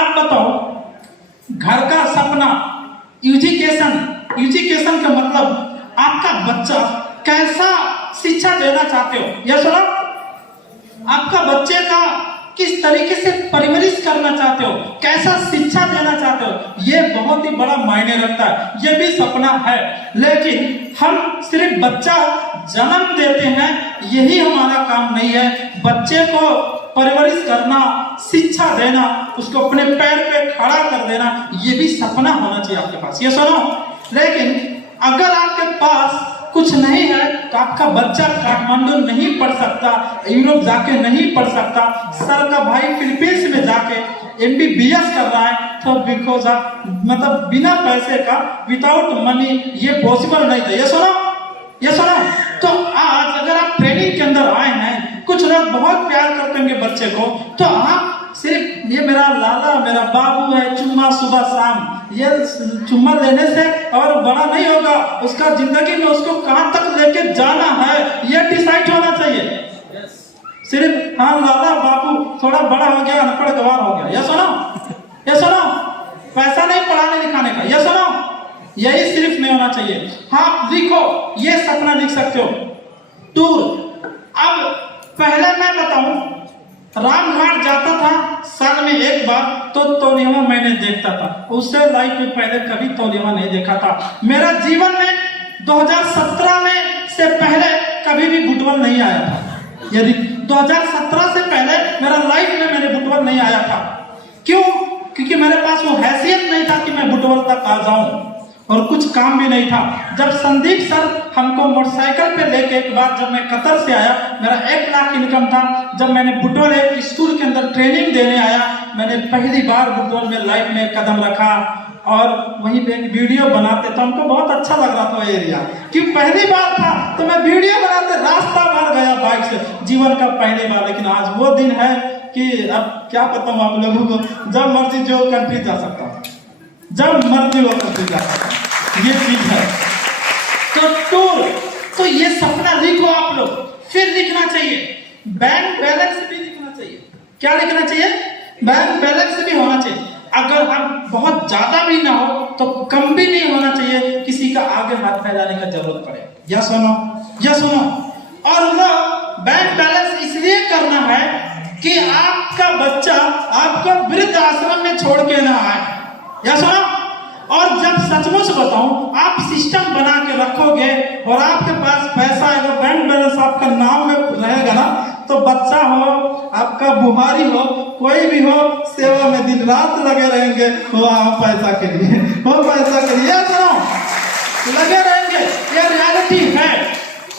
अब बताओ, घर का सपना एजुकेशन का मतलब आपका बच्चा कैसा शिक्षा देना चाहते हो, यह सुनो। आपका बच्चे का किस तरीके से परवरिश करना चाहते हो, कैसा शिक्षा देना चाहते हो, ये बहुत ही बड़ा मायने रखता है। ये भी सपना है, लेकिन हम सिर्फ बच्चा जन्म देते हैं यही हमारा काम नहीं है। बच्चे को परवरिश करना, शिक्षा देना, उसको अपने पैर पे खड़ा कर देना, ये भी सपना होना चाहिए आपके पास, ये सुनो। लेकिन अगर आपके पास कुछ नहीं है तो आपका बच्चा काठमांडू नहीं पढ़ सकता, यूरोप जाके नहीं पढ़ सकता, सर का भाई फिलीपींस में जाके MBBS कर रहा है, तो बिकॉज मतलब बिना पैसे का, विदाउट मनी ये पॉसिबल नहीं था, ये सुनो। तो आज अगर आप ट्रेनिंग के अंदर आए हैं, कुछ लोग बहुत प्यार करते होंगे बच्चे को, तो आप सिर्फ ये मेरा लाला, मेरा बाबू है, चुम्मा सुबह शाम, ये चुम्मा लेने से और बड़ा नहीं होगा, उसका जिंदगी में उसको कहां तक लेके जाना है ये डिसाइड होना चाहिए। सिर्फ हाँ लाला बाबू थोड़ा बड़ा हो गया, अनपढ़ गवार हो गया, ये सुनो, पैसा नहीं पढ़ाने लिखाने का, ये सुनो, यही सिर्फ नहीं होना चाहिए। हाँ लिखो, ये सपना लिख सकते हो, टूर। अब पहले मैं बताऊं, रामघाट जाता था साल में एक बार, तो तौलिया मैंने देखता था, उससे लाइफ में पहले कभी तौलिया नहीं देखा था। मेरा जीवन में 2017 में से पहले कभी भी फुटबॉल नहीं आया था। यदि 2017 से पहले मेरा लाइफ में मैंने फुटबॉल नहीं आया था। क्यों? क्योंकि मेरे पास वो हैसियत नहीं था कि मैं फुटबॉल तक आ जाऊं, और कुछ काम भी नहीं था। जब संदीप सर हमको मोटरसाइकिल पे लेके, एक बार जब मैं कतर से आया, मेरा 1 लाख इनकम था, जब मैंने फुटबॉल एक स्कूल के अंदर ट्रेनिंग देने आया, मैंने पहली बार फुटबॉल में लाइफ में कदम रखा, और वहीं पे एक वीडियो बनाते तो हमको बहुत अच्छा लग रहा था एरिया, कि पहली बार था तो मैं वीडियो बनाते रास्ता भर गया बाइक से, जीवन का पहली बार। लेकिन आज वो दिन है कि अब क्या पता हूँ आप लोगों को, जब मर्जी जो कंट्री जा सकता हूँ, जब मर्जी वो कंट्री जा सकता हूँ, ये चीज है। तो टूर, तो ये सपना लिखो आप लोग। फिर लिखना चाहिए बैंक बैलेंस भी लिखना चाहिए। क्या लिखना चाहिए? बैंक बैलेंस भी होना चाहिए। अगर हम बहुत ज्यादा भी ना हो तो कम भी नहीं होना चाहिए, किसी का आगे हाथ फैलाने का जरूरत पड़े। या सुनो। और वो बैंक बैलेंस इसलिए करना है कि आपका बच्चा आपको वृद्ध आश्रम में छोड़ के ना आए। या सुनो। और जब सचमुच बताऊं, आप सिस्टम बना के रखोगे और आपके पास पैसा आएगा, बैंक बैलेंस आपका नाम में रहेगा ना, तो बच्चा हो, आपका बुहारी हो, कोई भी हो, सेवा में दिन रात लगे रहेंगे, वो पैसा के लिए, लगे रहेंगे। ये रियलिटी है।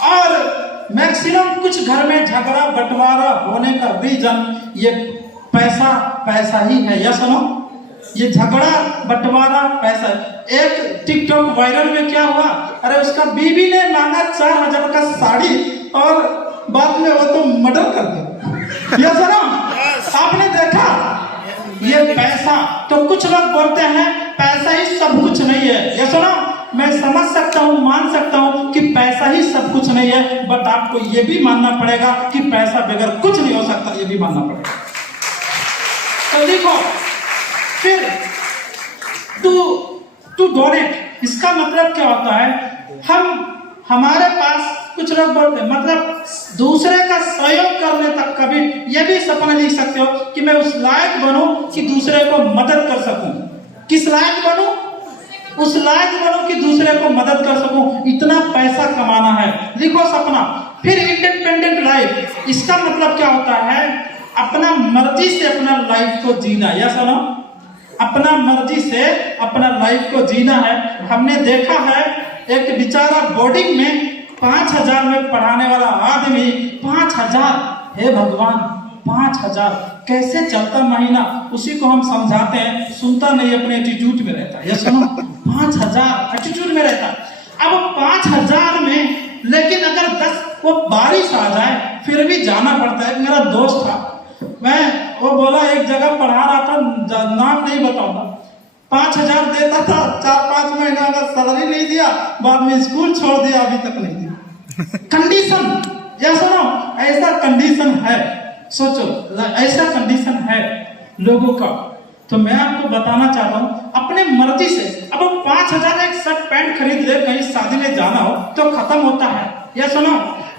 और मैक्सिमम कुछ घर में झगड़ा बंटवारा होने का रीजन ये पैसा ही है। या सुनो, ये झगड़ा बंटवारा पैसा। एक टिकटॉक वायरल में क्या हुआ, अरे उसका बीवी ने मांगा 4000 का साड़ी और बाद में वो तो मर्डर कर दिया। ये सुनो, आपने देखा ये पैसा। तो कुछ लोग बोलते हैं पैसा ही सब कुछ नहीं है। ये सुनो, मैं समझ सकता हूँ, मान सकता हूँ कि पैसा ही सब कुछ नहीं है, बट आपको ये भी मानना पड़ेगा कि पैसा बगैर कुछ नहीं हो सकता, ये भी मानना पड़ेगा। तो देखो, फिर टू डोनेट, इसका मतलब क्या होता है, हमारे पास कुछ लोग बोलते हैं मतलब दूसरे का सहयोग करने तक का भी, ये भी सपना लिख सकते हो कि मैं उस लायक बनूं कि दूसरे को मदद कर सकूं। किस लायक बनूं? उस लायक बनूं कि दूसरे को मदद कर सकूं, इतना पैसा कमाना है। लिखो सपना। फिर इंडिपेंडेंट लाइफ, इसका मतलब क्या होता है, अपना मर्जी से अपना लाइफ को जीना। या सुनो, अपना मर्जी से अपना लाइफ को जीना है। हमने देखा है एक बेचारा बोर्डिंग में 5000 में पढ़ाने वाला आदमी 5000, हे भगवान 5000 कैसे चलता महीना, उसी को हम समझाते हैं, सुनता नहीं, अपने एटीट्यूड में रहता है। ये सुनो, 5000 एटीट्यूड में रहता है। अब 5000 में, लेकिन अगर 10 वो बारिश आ जाए फिर भी जाना पड़ता है। मेरा दोस्त था, वो बोला एक जगह पढ़ा रहा था, नाम नहीं बताऊंगा, 5000 देता था, 4-5 महीना का सैलरी नहीं दिया, बाद में स्कूल छोड़ दिया, अभी तक नहीं दिया। कंडीशन, या सुनो, ऐसा कंडीशन है, सोचो, ऐसा कंडीशन है लोगों का। तो मैं आपको बताना चाहता हूँ, अपने मर्जी से अब हम 5,000 एक शर्ट पैंट खरीद ले, कहीं शादी में जाना हो तो खत्म होता है, या सुनो।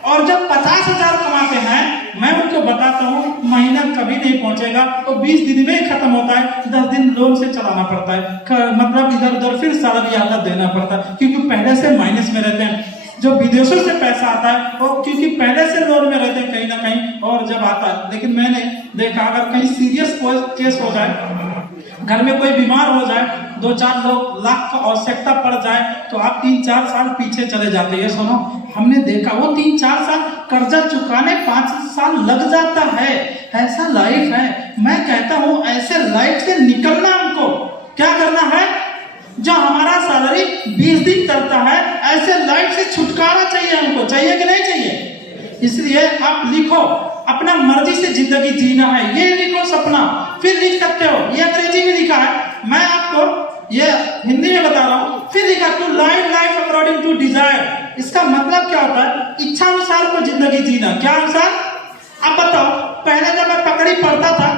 और जब 50,000 कमाते हैं, मैं उनको बताता हूँ महीना कभी नहीं पहुंचेगा, तो 20 दिन में ही खत्म होता है, 10 दिन लोन से चलाना पड़ता है, मतलब इधर उधर फिर सारा ब्याज देना पड़ता है, क्योंकि पहले से माइनस में रहते हैं। जो विदेशों से पैसा आता है वो क्योंकि पहले से लोन में रहते हैं कहीं ना कहीं, और जब आता है, लेकिन मैंने देखा अगर कहीं सीरियस कोई केस हो जाए, घर में कोई बीमार हो जाए, 2-4 लाख का आवश्यकता पड़ जाए, तो आप 3-4 साल पीछे चले जाते हैं। सुनो, हमने देखा वो 3-4 साल कर्जा चुकाने 5 साल लग जाता है। ऐसा लाइफ है। मैं कहता हूं ऐसे लाइफ से निकलना, हमको क्या करना है? जो हमारा सैलरी 20 दिन चलता है, ऐसे लाइफ से छुटकारा चाहिए हमको, चाहिए कि नहीं चाहिए? इसलिए आप लिखो, अपना मर्जी से जिंदगी जीना है, ये लिखो सपना, फिर लिख सकते हो। ये अंग्रेजी में लिखा है, मैं आपको ये हिंदी में बता रहा हूँ। फिर लिखा to live life according to desire. इसका मतलब क्या होता है? इच्छा अनुसार को जिंदगी जीना। क्या अनुसार? अब बताओ, पहले जब मैं पकड़ी पढ़ता था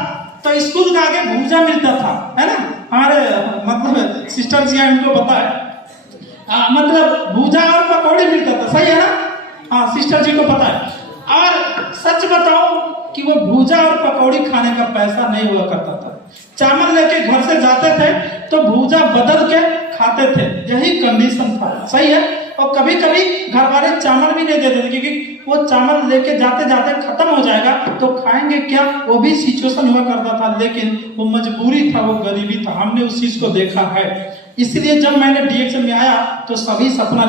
तो स्कूल का आगे भूजा मिलता था, है ना? हमारे मतलब सिस्टर जी उनको पता है, मतलब भूजा और पकौड़ी मिलता था, सही है ना? हाँ, सिस्टर जी को पता है। और सच बताओ कि वो भूजा और पकौड़ी खाने का पैसा नहीं हुआ करता था। चावल लेके घर से जाते थे तो भूजा बदल के खाते थे, यही कंडीशन था, सही है? और कभी कभी घर वाले चावल भी नहीं देते थे, क्योंकि वो चावल लेके जाते जाते खत्म हो जाएगा तो खाएंगे क्या, वो भी सिचुएशन हुआ करता था। लेकिन वो मजबूरी था, वो गरीबी था, हमने उस चीज को देखा है। इसलिए जब मैंने डीएक्स में आया तो सभी सपना